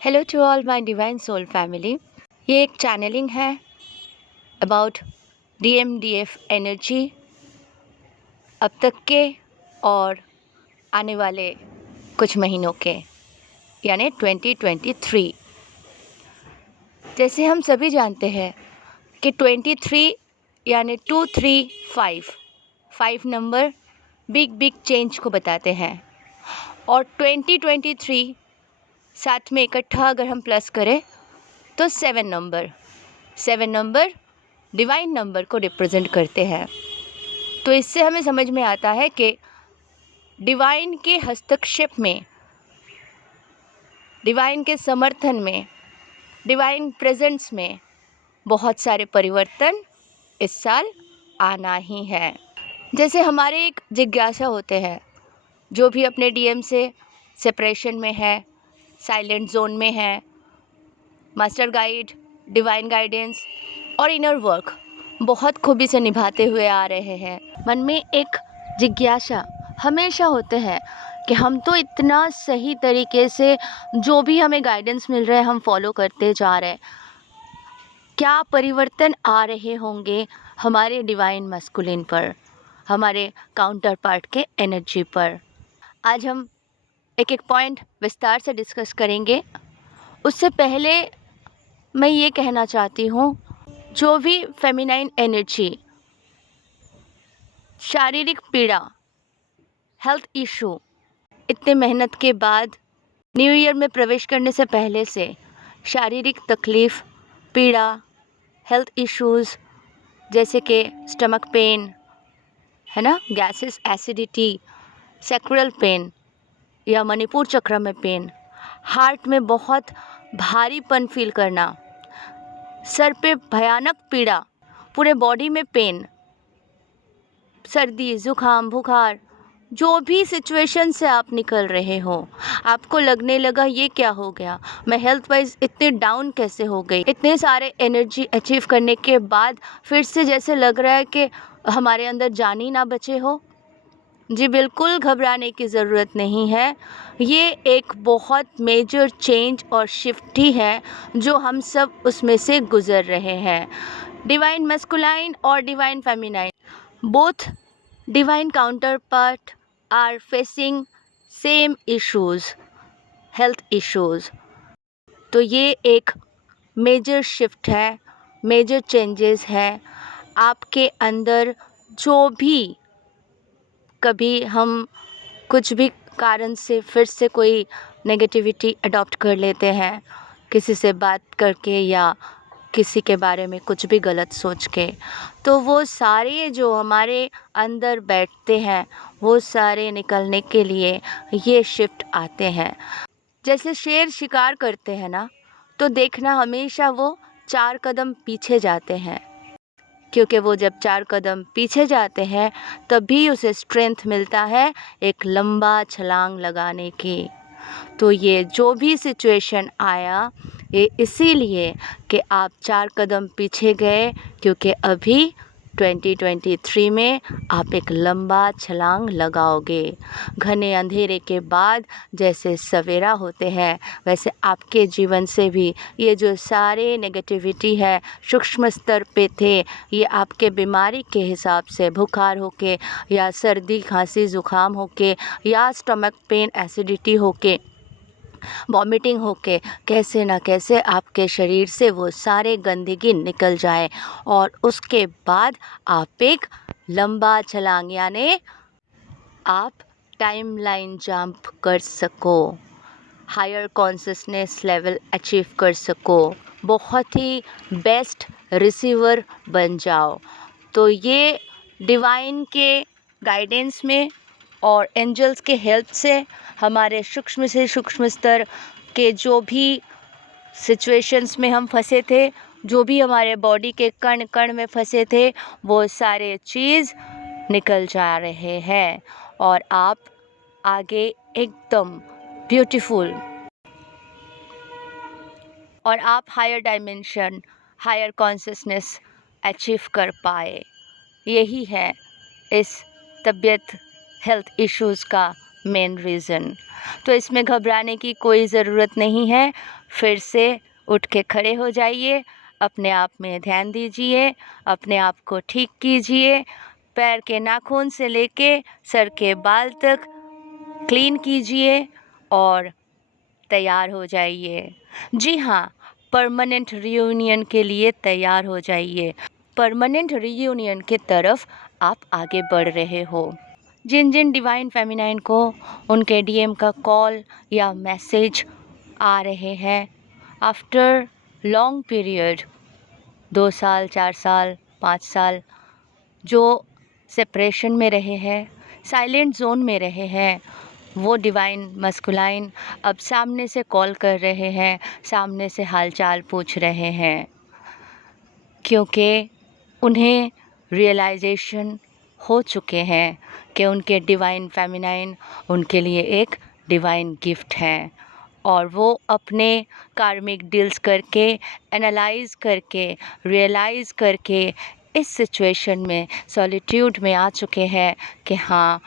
Hello to all my divine soul family. ये एक channelling है अबाउट DMDF एनर्जी अब तक के और आने वाले कुछ महीनों के यानी 2023। जैसे हम सभी जानते हैं कि 23 यानी 235 5 नंबर बिग बिग चेंज को बताते हैं और 2023 साथ में इकट्ठा अगर हम प्लस करें तो 7 नंबर डिवाइन नंबर को रिप्रेजेंट करते हैं। तो इससे हमें समझ में आता है कि डिवाइन के हस्तक्षेप में, डिवाइन के समर्थन में, डिवाइन प्रेजेंस में बहुत सारे परिवर्तन इस साल आना ही है। जैसे हमारे एक जिज्ञासा होते हैं जो भी अपने DM से सेपरेशन में है, साइलेंट जोन में है, मास्टर गाइड, डिवाइन गाइडेंस और इनर वर्क बहुत खूबी से निभाते हुए आ रहे हैं। मन में एक जिज्ञासा हमेशा होते हैं कि हम तो इतना सही तरीके से जो भी हमें गाइडेंस मिल रहा है हम फॉलो करते जा रहे हैं, क्या परिवर्तन आ रहे होंगे हमारे डिवाइन मस्कुलिन पर, हमारे काउंटर पार्ट के एनर्जी पर। आज हम एक एक पॉइंट विस्तार से डिस्कस करेंगे। उससे पहले मैं ये कहना चाहती हूँ, जो भी फेमिनाइन एनर्जी, शारीरिक पीड़ा, हेल्थ इशू, इतने मेहनत के बाद न्यू ईयर में प्रवेश करने से पहले से शारीरिक तकलीफ़, पीड़ा, हेल्थ इश्यूज़ जैसे कि स्टमक पेन है ना, गैसेस, एसिडिटी, सैक्रल पेन या मणिपुर चक्र में पेन, हार्ट में बहुत भारीपन फील करना, सर पे भयानक पीड़ा, पूरे बॉडी में पेन, सर्दी, ज़ुकाम, बुखार, जो भी सिचुएशन से आप निकल रहे हो, आपको लगने लगा ये क्या हो गया, मैं हेल्थ वाइज इतने डाउन कैसे हो गई। इतने सारे एनर्जी अचीव करने के बाद फिर से जैसे लग रहा है कि हमारे अंदर जान ही ना बचे हो। जी बिल्कुल घबराने की ज़रूरत नहीं है। ये एक बहुत मेजर चेंज और शिफ्ट ही है जो हम सब उसमें से गुज़र रहे हैं। डिवाइन मस्कुलाइन और divine feminine, both divine counterpart are facing same issues, health issues। तो ये एक मेजर शिफ्ट है, मेजर चेंजेस है आपके अंदर। जो भी कभी हम कुछ भी कारण से फिर से कोई नेगेटिविटी अडॉप्ट कर लेते हैं, किसी से बात करके या किसी के बारे में कुछ भी गलत सोच के, तो वो सारे जो हमारे अंदर बैठते हैं वो सारे निकलने के लिए ये शिफ्ट आते हैं। जैसे शेर शिकार करते हैं ना, तो देखना हमेशा वो 4 कदम पीछे जाते हैं, क्योंकि वो जब 4 कदम पीछे जाते हैं तभी उसे स्ट्रेंथ मिलता है एक लंबा छलांग लगाने की। तो ये जो भी सिचुएशन आया ये इसीलिए कि आप 4 कदम पीछे गए, क्योंकि अभी 2023 में आप एक लंबा छलांग लगाओगे। घने अंधेरे के बाद जैसे सवेरा होते हैं वैसे आपके जीवन से भी ये जो सारे नेगेटिविटी है सूक्ष्म स्तर पे थे, ये आपके बीमारी के हिसाब से बुखार होके या सर्दी खांसी ज़ुकाम होके या स्टमक पेन एसिडिटी होके वॉमिटिंग होके कैसे ना कैसे आपके शरीर से वो सारे गंदगी निकल जाए और उसके बाद आप एक लंबा छलांग यानी आप टाइमलाइन जंप कर सको, हायर कॉन्शियसनेस लेवल अचीव कर सको, बहुत ही बेस्ट रिसीवर बन जाओ। तो ये डिवाइन के गाइडेंस में और एंजल्स के हेल्प से हमारे सूक्ष्म से सूक्ष्म स्तर के जो भी सिचुएशंस में हम फंसे थे, जो भी हमारे बॉडी के कण कण में फंसे थे, वो सारे चीज़ निकल जा रहे हैं और आप आगे एकदम ब्यूटीफुल और आप higher dimension, higher consciousness achieve कर पाए। यही है इस तबीयत हेल्थ इश्यूज़ का मेन रीज़न। तो इसमें घबराने की कोई ज़रूरत नहीं है। फिर से उठ के खड़े हो जाइए, अपने आप में ध्यान दीजिए, अपने आप को ठीक कीजिए, पैर के नाखून से लेके सर के बाल तक क्लीन कीजिए और तैयार हो जाइए। जी हाँ, परमानेंट रियूनियन के लिए तैयार हो जाइए। परमानेंट रियूनियन की तरफ आप आगे बढ़ रहे हो। जिन जिन डिवाइन फेमिनाइन को उनके डीएम का कॉल या मैसेज आ रहे हैं आफ्टर लॉन्ग पीरियड, 2 साल, 4 साल, 5 साल, जो सेपरेशन में रहे हैं, साइलेंट जोन में रहे हैं, वो डिवाइन मस्कुलाइन अब सामने से कॉल कर रहे हैं, सामने से हालचाल पूछ रहे हैं, क्योंकि उन्हें रियलाइजेशन हो चुके हैं कि उनके डिवाइन फेमिनाइन उनके लिए एक डिवाइन गिफ्ट है और वो अपने कार्मिक डील्स करके, एनालाइज करके, रियलाइज़ करके इस सिचुएशन में, सॉलिट्यूड में आ चुके हैं कि हाँ,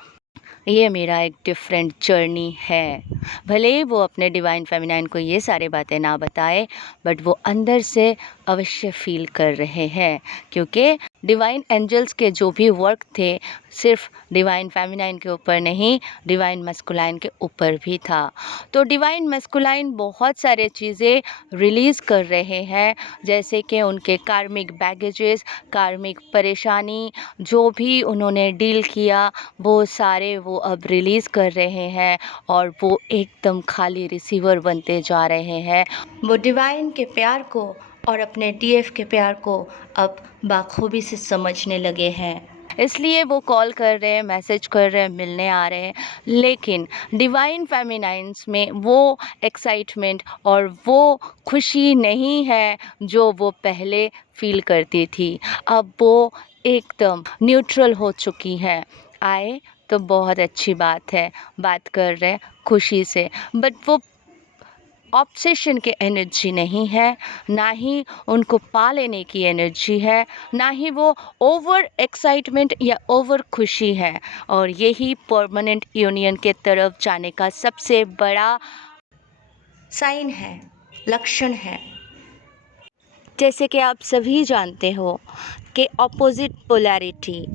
ये मेरा एक डिफरेंट जर्नी है। भले ही वो अपने डिवाइन फेमिनाइन को ये सारी बातें ना बताए, बट वो अंदर से अवश्य फील कर रहे हैं, क्योंकि डिवाइन एंजल्स के जो भी वर्क थे सिर्फ डिवाइन फेमिनाइन के ऊपर नहीं, डिवाइन मस्कुलाइन के ऊपर भी था। तो डिवाइन मस्कुलाइन बहुत सारे चीज़ें रिलीज़ कर रहे हैं, जैसे कि उनके कार्मिक बैगेजेस, कार्मिक परेशानी, जो भी उन्होंने डील किया वो सारे वो अब रिलीज़ कर रहे हैं और वो एकदम खाली रिसीवर बनते जा रहे हैं। वो डिवाइन के प्यार को और अपने डीएफ के प्यार को अब बाखूबी से समझने लगे हैं, इसलिए वो कॉल कर रहे हैं, मैसेज कर रहे हैं, मिलने आ रहे हैं। लेकिन डिवाइन फेमिनाइन्स में वो एक्साइटमेंट और वो खुशी नहीं है जो वो पहले फील करती थी। अब वो एकदम न्यूट्रल हो चुकी हैं। आए तो बहुत अच्छी बात है, बात कर रहे हैं खुशी से, बट वो ऑब्सेशन की एनर्जी नहीं है, ना ही उनको पा लेने की एनर्जी है, ना ही वो ओवर एक्साइटमेंट या ओवर खुशी है। और यही परमानेंट यूनियन के तरफ जाने का सबसे बड़ा साइन है, लक्षण है। जैसे कि आप सभी जानते हो कि opposite polarity,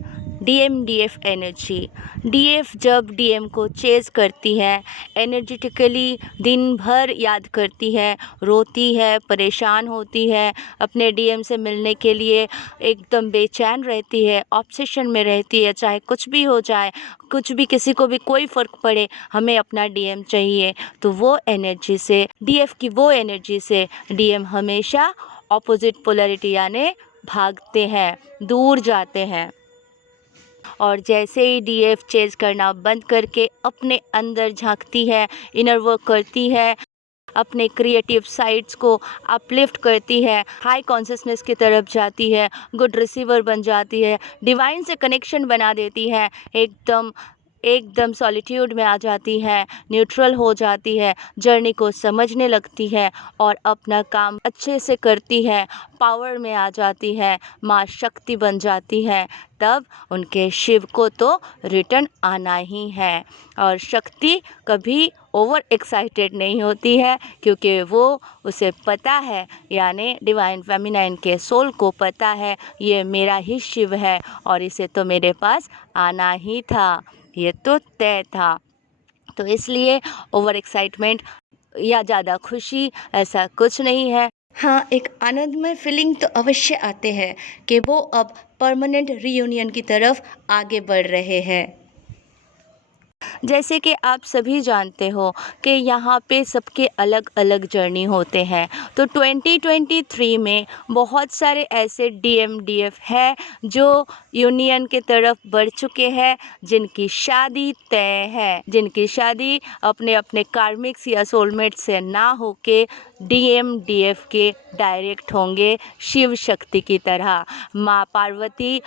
DM DF energy, DF जब डीएम को चेज़ करती है, एनर्जेटिकली दिन भर याद करती है, रोती है, परेशान होती है, अपने डीएम से मिलने के लिए एकदम बेचैन रहती है, ऑब्सेशन में रहती है, चाहे कुछ भी हो जाए, कुछ भी, किसी को भी कोई फ़र्क पड़े, हमें अपना डीएम चाहिए। तो वो एनर्जी से, डीएफ की वो एनर्जी से डीएम हमेशा ऑपोजिट पोलैरिटी यानी भागते हैं, दूर जाते हैं। और जैसे ही डीएफ चेज़ करना बंद करके अपने अंदर झांकती है, इनर वर्क करती है, अपने क्रिएटिव साइड्स को अपलिफ्ट करती है, हाई कॉन्शियसनेस की तरफ जाती है, गुड रिसीवर बन जाती है, डिवाइन से कनेक्शन बना देती है, एकदम एकदम सॉलिट्यूड में आ जाती है, न्यूट्रल हो जाती है, जर्नी को समझने लगती है और अपना काम अच्छे से करती है, पावर में आ जाती है, माँ शक्ति बन जाती है। तब उनके शिव को तो रिटर्न आना ही है। और शक्ति कभी ओवर एक्साइटेड नहीं होती है, क्योंकि वो उसे पता है, यानी डिवाइन फेमिनाइन के सोल को पता है ये मेरा ही शिव है और इसे तो मेरे पास आना ही था, ये तो तय था। तो इसलिए ओवर एक्साइटमेंट या ज़्यादा खुशी ऐसा कुछ नहीं है। हाँ, एक आनंदमय फीलिंग तो अवश्य आते हैं कि वो अब परमानेंट रीयूनियन की तरफ आगे बढ़ रहे हैं। जैसे कि आप सभी जानते हो कि यहाँ पे सबके अलग अलग जर्नी होते हैं। तो 2023 में बहुत सारे ऐसे डीएम डीएफ है जो यूनियन की तरफ बढ़ चुके हैं, जिनकी शादी तय है, जिनकी शादी अपने अपने कार्मिक्स या सोलमेट से ना होके डीएम डीएफ के डायरेक्ट होंगे, शिव शक्ति की तरह, माँ पार्वती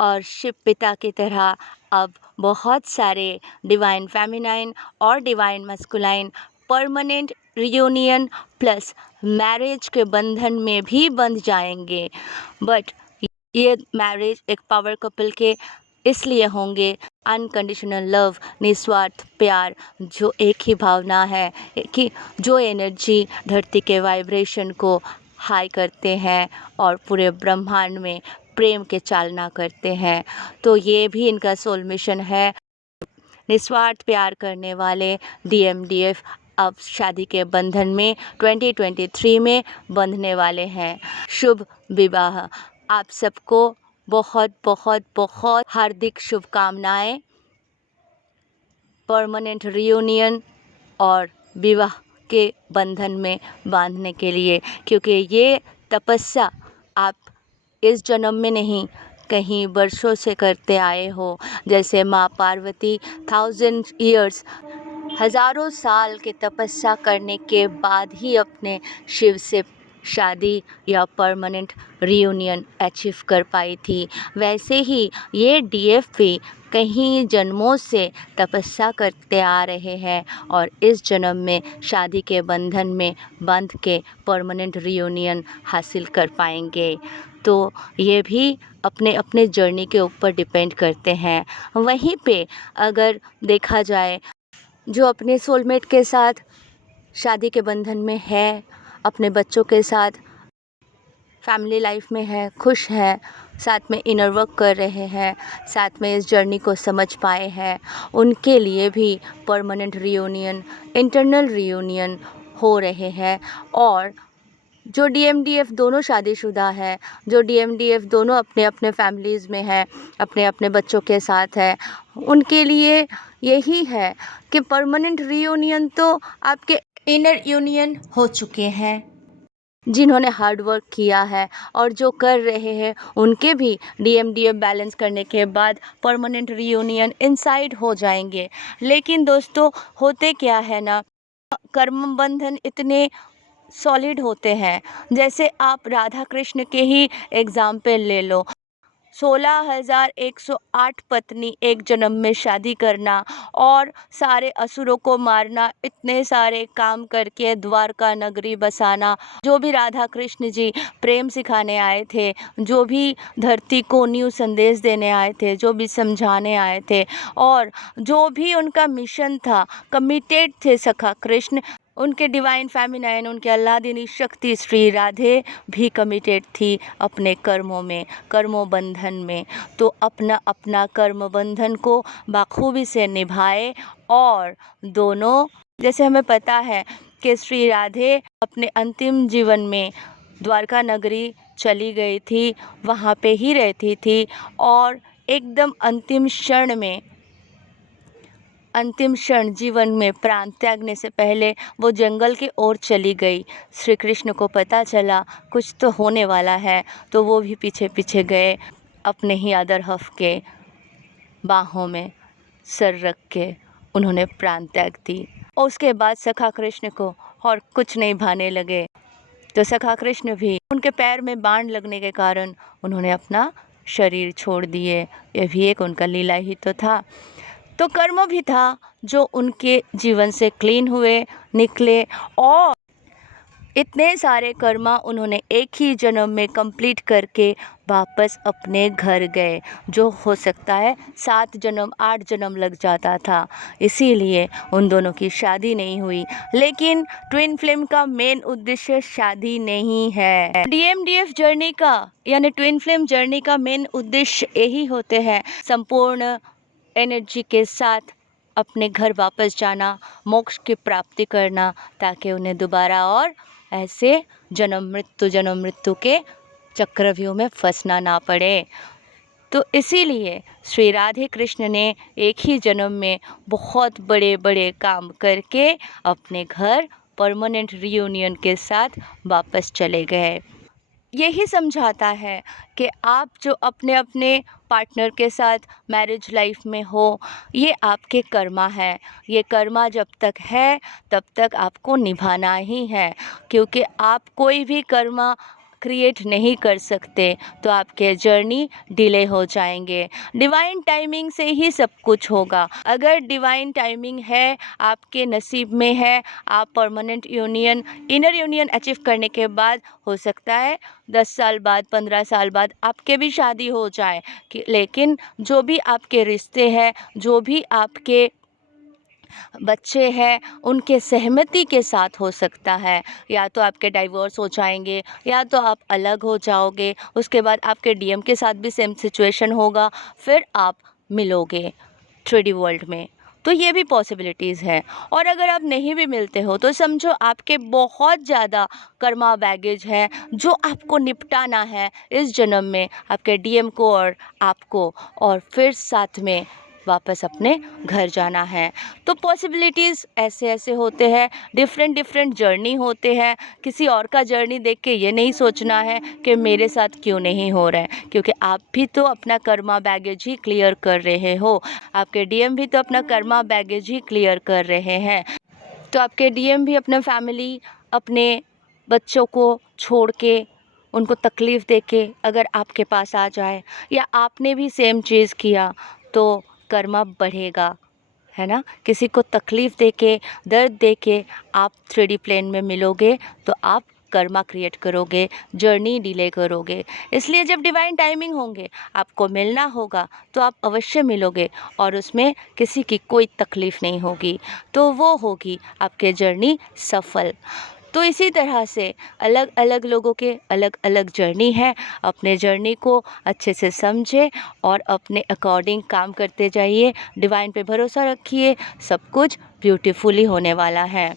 और शिव पिता की तरह। अब बहुत सारे डिवाइन फेमिनाइन और divine masculine permanent reunion plus marriage के बंधन में भी बंध जाएंगे। बट ये मैरिज एक पावर कपल के इसलिए होंगे अनकंडीशनल लव, निस्वार्थ प्यार, जो एक ही भावना है कि जो एनर्जी धरती के वाइब्रेशन को हाई करते हैं और पूरे ब्रह्मांड में प्रेम के चालना करते हैं। तो ये भी इनका सोल मिशन है। निस्वार्थ प्यार करने वाले DMDF अब शादी के बंधन में 2023 में बंधने वाले हैं। शुभ विवाह। आप सबको बहुत बहुत बहुत हार्दिक शुभकामनाएं परमानेंट रियूनियन और विवाह के बंधन में बांधने के लिए, क्योंकि ये तपस्या आप इस जन्म में नहीं कहीं वर्षों से करते आए हो। जैसे माँ पार्वती 1000 ईयर्स, हज़ारों साल के तपस्या करने के बाद ही अपने शिव से शादी या परमानेंट रियूनियन अचीव कर पाई थी, वैसे ही ये DF भी कहीं जन्मों से तपस्या करते आ रहे हैं और इस जन्म में शादी के बंधन में बंध के परमानेंट रियूनियन हासिल कर पाएंगे। तो ये भी अपने अपने जर्नी के ऊपर डिपेंड करते हैं। वहीं पे अगर देखा जाए, जो अपने सोलमेट के साथ शादी के बंधन में है, अपने बच्चों के साथ फैमिली लाइफ में है, खुश है, साथ में इनर वर्क कर रहे हैं, साथ में इस जर्नी को समझ पाए हैं, उनके लिए भी परमानेंट रियूनियन, इंटरनल रियूनियन हो रहे हैं। और जो DMDF दोनों शादीशुदा है, जो DMDF दोनों अपने अपने फैमिलीज़ में है, अपने अपने बच्चों के साथ है, उनके लिए यही है कि परमानेंट रियूनियन तो आपके इनर यूनियन हो चुके हैं, जिन्होंने हार्ड वर्क किया है और जो कर रहे हैं उनके भी DMDF बैलेंस करने के बाद परमानेंट रियूनियन इनसाइड हो जाएंगे। लेकिन दोस्तों, होते क्या है ना, कर्म बंधन इतने सॉलिड होते हैं। जैसे आप राधा कृष्ण के ही एग्जाम्पल ले लो, 16,108 पत्नी एक जन्म में शादी करना और सारे असुरों को मारना, इतने सारे काम करके द्वारका नगरी बसाना, जो भी राधा कृष्ण जी प्रेम सिखाने आए थे, जो भी धरती को न्यू संदेश देने आए थे, जो भी समझाने आए थे और जो भी उनका मिशन था, कमिटेड थे सखा कृष्ण, उनके डिवाइन फेमिनाइन, उनके अल्लादीनी शक्ति श्री राधे भी कमिटेड थी अपने कर्मों में, कर्मों बंधन में। तो अपना अपना कर्म बंधन को बाखूबी से निभाए और दोनों, जैसे हमें पता है कि श्री राधे अपने अंतिम जीवन में द्वारका नगरी चली गई थी, वहाँ पे ही रहती थी और एकदम अंतिम क्षण जीवन में प्राण त्यागने से पहले वो जंगल की ओर चली गई। श्री कृष्ण को पता चला कुछ तो होने वाला है, तो वो भी पीछे पीछे गए, अपने ही अदर हफ के बाहों में सर रख के उन्होंने प्राण त्याग दी। और उसके बाद सखा कृष्ण को और कुछ नहीं भाने लगे, तो सखा कृष्ण भी, उनके पैर में बाण लगने के कारण उन्होंने अपना शरीर छोड़ दिए। यह भी एक उनका लीला ही तो था। तो कर्म भी था जो उनके जीवन से क्लीन हुए, निकले और इतने सारे कर्मा उन्होंने एक ही जन्म में कंप्लीट करके वापस अपने घर गए, जो हो सकता है 7 जन्म 8 जन्म लग जाता था। इसीलिए उन दोनों की शादी नहीं हुई। लेकिन ट्विन फ्लेम का मेन उद्देश्य शादी नहीं है। DMDF जर्नी का यानी ट्विन फ्लेम जर्नी का मेन उद्देश्य यही होते हैं, संपूर्ण एनर्जी के साथ अपने घर वापस जाना, मोक्ष की प्राप्ति करना, ताकि उन्हें दोबारा और ऐसे जन्म मृत्यु के चक्रव्यूह में फंसना ना पड़े। तो इसीलिए श्री राधे कृष्ण ने एक ही जन्म में बहुत बड़े बड़े काम करके अपने घर परमानेंट रियूनियन के साथ वापस चले गए। यही समझाता है कि आप जो अपने अपने पार्टनर के साथ मैरिज लाइफ में हो, ये आपके कर्मा है। ये कर्मा जब तक है तब तक आपको निभाना ही है, क्योंकि आप कोई भी कर्मा क्रिएट नहीं कर सकते तो आपके जर्नी डिले हो जाएंगे। डिवाइन टाइमिंग से ही सब कुछ होगा। अगर डिवाइन टाइमिंग है, आपके नसीब में है, आप permanent union, inner union achieve करने के बाद हो सकता है 10 साल बाद, 15 साल बाद आपके भी शादी हो जाए। लेकिन जो भी आपके रिश्ते हैं, जो भी आपके बच्चे हैं, उनके सहमति के साथ हो सकता है। या तो आपके डाइवोर्स हो जाएंगे, या तो आप अलग हो जाओगे, उसके बाद आपके डीएम के साथ भी सेम सिचुएशन होगा, फिर आप मिलोगे 3D वर्ल्ड में। तो ये भी पॉसिबिलिटीज़ है। और अगर आप नहीं भी मिलते हो तो समझो आपके बहुत ज़्यादा कर्मा बैगेज है जो आपको निपटाना है इस जन्म में, आपके डीएम को और आपको, और फिर साथ में वापस अपने घर जाना है। तो पॉसिबिलिटीज़ ऐसे ऐसे होते हैं, डिफरेंट डिफरेंट जर्नी होते हैं। किसी और का जर्नी देख के ये नहीं सोचना है कि मेरे साथ क्यों नहीं हो रहा है, क्योंकि आप भी तो अपना कर्मा बैगेज ही क्लियर कर रहे हो, आपके डीएम भी तो अपना कर्मा बैगेज ही क्लियर कर रहे हैं। तो आपके डीएम भी अपना फैमिली, अपने बच्चों को छोड़ के, उनको तकलीफ़ दे के अगर आपके पास आ जाए, या आपने भी सेम चीज़ किया, तो कर्मा बढ़ेगा, है ना। किसी को तकलीफ़ दे के, दर्द दे के आप 3D प्लेन में मिलोगे तो आप कर्मा क्रिएट करोगे, जर्नी डिले करोगे। इसलिए जब डिवाइन टाइमिंग होंगे, आपको मिलना होगा तो आप अवश्य मिलोगे, और उसमें किसी की कोई तकलीफ़ नहीं होगी, तो वो होगी आपके जर्नी सफल। तो इसी तरह से अलग अलग लोगों के अलग अलग जर्नी है। अपने जर्नी को अच्छे से समझे और अपने अकॉर्डिंग काम करते जाइए, डिवाइन पे भरोसा रखिए, सब कुछ ब्यूटीफुली होने वाला है।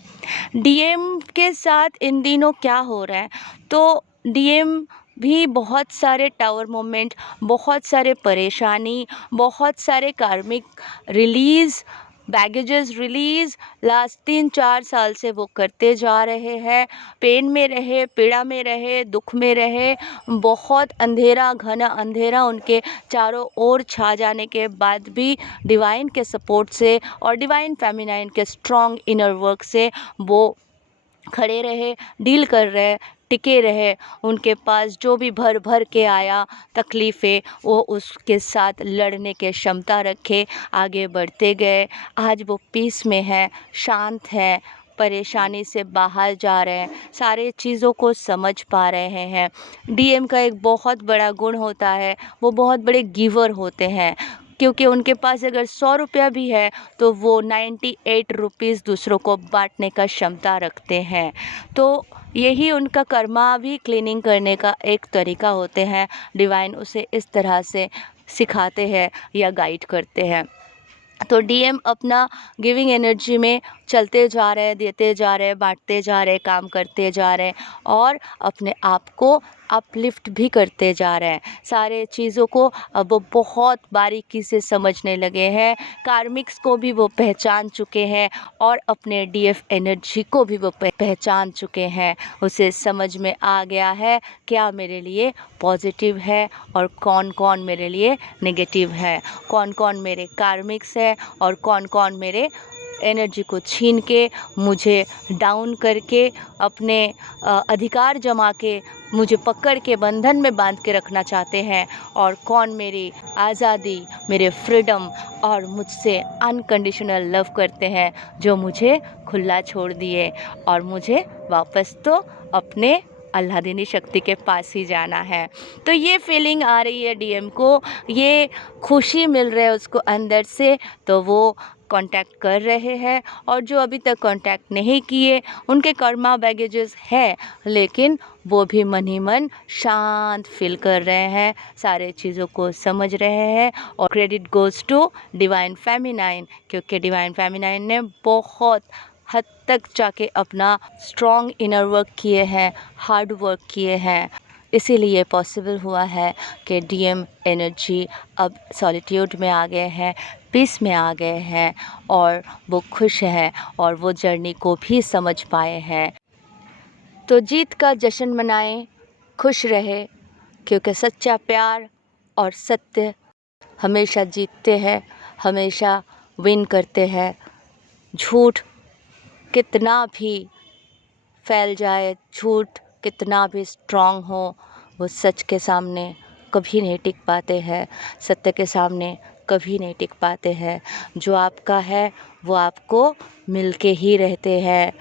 डीएम के साथ इन दिनों क्या हो रहा है, तो डीएम भी बहुत सारे टावर मोमेंट, बहुत सारे परेशानी, बहुत सारे कार्मिक रिलीज़, बैगेजेस रिलीज़ लास्ट 3-4 साल से वो करते जा रहे हैं। पेन में रहे, पीड़ा में रहे, दुख में रहे, बहुत अंधेरा, घना अंधेरा उनके चारों ओर छा जाने के बाद भी डिवाइन के सपोर्ट से और डिवाइन फेमिनाइन के स्ट्रॉन्ग इनर वर्क से वो खड़े रहे, डील कर रहे, टिके रहे। उनके पास जो भी भर भर के आया तकलीफ़ें, वो उसके साथ लड़ने के क्षमता रखे, आगे बढ़ते गए। आज वो पीस में है, शांत है, परेशानी से बाहर जा रहे हैं, सारे चीज़ों को समझ पा रहे हैं। डीएम का एक बहुत बड़ा गुण होता है, वो बहुत बड़े गिवर होते हैं, क्योंकि उनके पास अगर 100 रुपया भी है तो वो 98 रुपीज़ दूसरों को बांटने का क्षमता रखते हैं। तो यही उनका कर्मा भी क्लीनिंग करने का एक तरीका होते हैं। डिवाइन उसे इस तरह से सिखाते हैं या गाइड करते हैं। तो डीएम अपना गिविंग एनर्जी में चलते जा रहे हैं, देते जा रहे हैं, बांटते जा रहे हैं, काम करते जा रहे हैं, और अपने आप को अपलिफ्ट भी करते जा रहे हैं। सारे चीज़ों को अब वो बहुत बारीकी से समझने लगे हैं, कार्मिक्स को भी वो पहचान चुके हैं, और अपने डीएफ एनर्जी को भी वो पहचान चुके हैं। उसे समझ में आ गया है क्या मेरे लिए पॉजिटिव है और कौन कौन मेरे लिए नेगेटिव है, कौन कौन मेरे कार्मिक्स है और कौन कौन मेरे एनर्जी को छीन के, मुझे डाउन करके, अपने अधिकार जमा के, मुझे पकड़ के बंधन में बांध के रखना चाहते हैं, और कौन मेरी आज़ादी, मेरे फ्रीडम और मुझसे अनकंडीशनल लव करते हैं, जो मुझे खुला छोड़ दिए और मुझे वापस तो अपने अल्लादीनी शक्ति के पास ही जाना है। तो ये फीलिंग आ रही है डीएम को, ये खुशी मिल रहा है उसको अंदर से, तो वो कांटेक्ट कर रहे हैं। और जो अभी तक कांटेक्ट नहीं किए, उनके कर्मा बैगेजेस है, लेकिन वो भी मन ही मन शांत फील कर रहे हैं, सारे चीज़ों को समझ रहे हैं। और credit goes to divine feminine, क्योंकि डिवाइन फेमिनाइन ने बहुत हद तक जाके अपना स्ट्रॉन्ग इनर वर्क किए हैं, हार्ड वर्क किए हैं, इसीलिए पॉसिबल हुआ है कि डीएम एनर्जी अब सॉलिट्यूड में आ गए हैं, पीस में आ गए हैं, और वो खुश हैं और वो जर्नी को भी समझ पाए हैं। तो जीत का जश्न मनाएं, खुश रहे, क्योंकि सच्चा प्यार और सत्य हमेशा जीतते हैं, हमेशा विन करते हैं। झूठ कितना भी फैल जाए, झूठ कितना भी स्ट्रांग हो, वो सच के सामने कभी नहीं टिक पाते हैं, सत्य के सामने कभी नहीं टिक पाते हैं। जो आपका है वो आपको मिलके ही रहते हैं,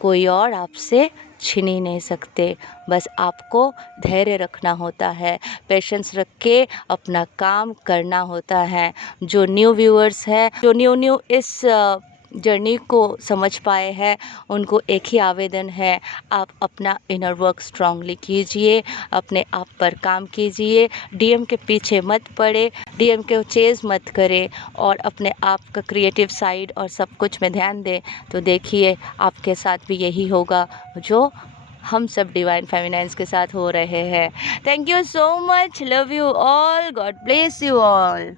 कोई और आपसे छीन ही नहीं सकते। बस आपको धैर्य रखना होता है, पेशेंस रख के अपना काम करना होता है। जो न्यू व्यूअर्स हैं, जो न्यू इस जर्नी को समझ पाए हैं, उनको एक ही आवेदन है, आप अपना इनर वर्क स्ट्रांगली कीजिए, अपने आप पर काम कीजिए, डीएम के पीछे मत पड़े, डीएम के चेज़ मत करें और अपने आप का क्रिएटिव साइड और सब कुछ में ध्यान दें। तो देखिए आपके साथ भी यही होगा जो हम सब डिवाइन फेमिनाइन्स के साथ हो रहे हैं। Thank you so much, love you all, God bless you all.